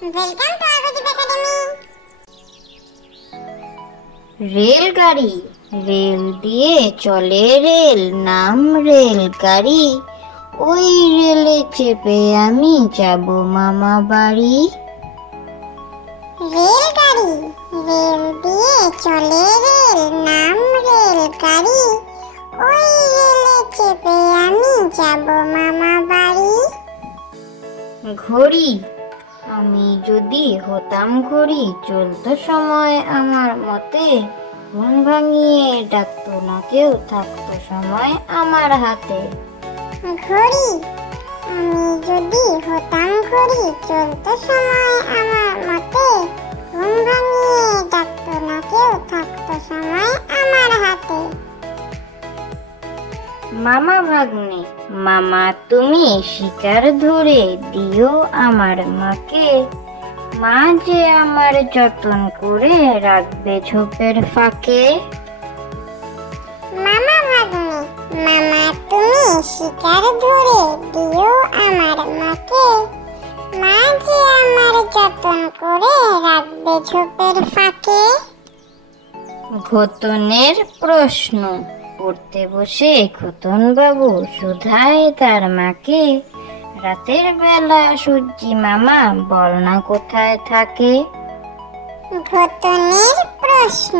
Welcome to Agdeep academy. রেলগাড়ি, রেল দিয়ে চলে রেল, নাম রেলগাড়ি। ওই রেলে চেপে আমি যাব মামা বাড়ি। রেলগাড়ি, রেল দিয়ে চলে রেল, নাম রেলগাড়ি। ওই রেলে চেপে আমি যাব মামা বাড়ি। ঘড়ি, আমি যদি হতাম ঘড়ি, চলতো সময় আমার মতে। ঘুম ভাঙিয়ে ডাকতো না কেউ, থাকতো সময় আমার হাতে। ঘড়ি, আমি যদি হতাম ঘড়ি, চলতো সময় আমার মতে। ঘুম ভাঙিয়ে ডাকতো না কেউ, থাকতো সময় আমার হাতে। মামা ভাগ্নে, মামা তুমি শিকার ধরে দিও আমার মাকে। মা যে আমার যতন করে রাখবে ঝোপের ফাঁকে। মামা ভাগ্নে, মামা তুমি শিকার ধরে দিও আমার মাকে। মা যে আমার যতন করে রাখবে ঝোপের ফাঁকে। ঘতনের প্রশ্ন, পড়তে বসে খতন বাবু শুধায় তার মাকে। রাতের বেলা সূর্যি মামা বল না কোথায় থাকে। ঘতনের প্রশ্ন,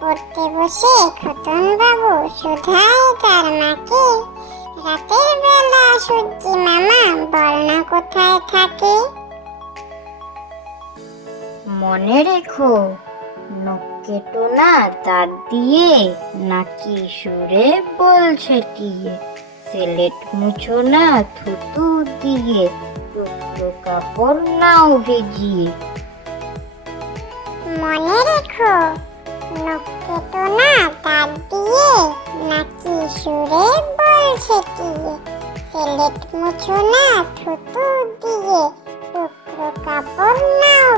পড়তে বসে খতন বাবু শুধায় তার মাকে। রাতের বেলা সূর্যি মামা বল না কোথায় থাকে। মনে রেখো, নখ কেটো না দাঁত দিয়ে, নাকি সুরে বলছে টিয়ে। সেলেট মুছো না থুতু দিয়ে, টুকরো কাপড় নাও ভিজিয়ে। মনে রেখো, নখ কেটো না দাঁত দিয়ে, নাকি সুরে বলছে টিয়ে। সেলেট মুছো না থুতু দিয়ে, টুকরো কাপড় নাও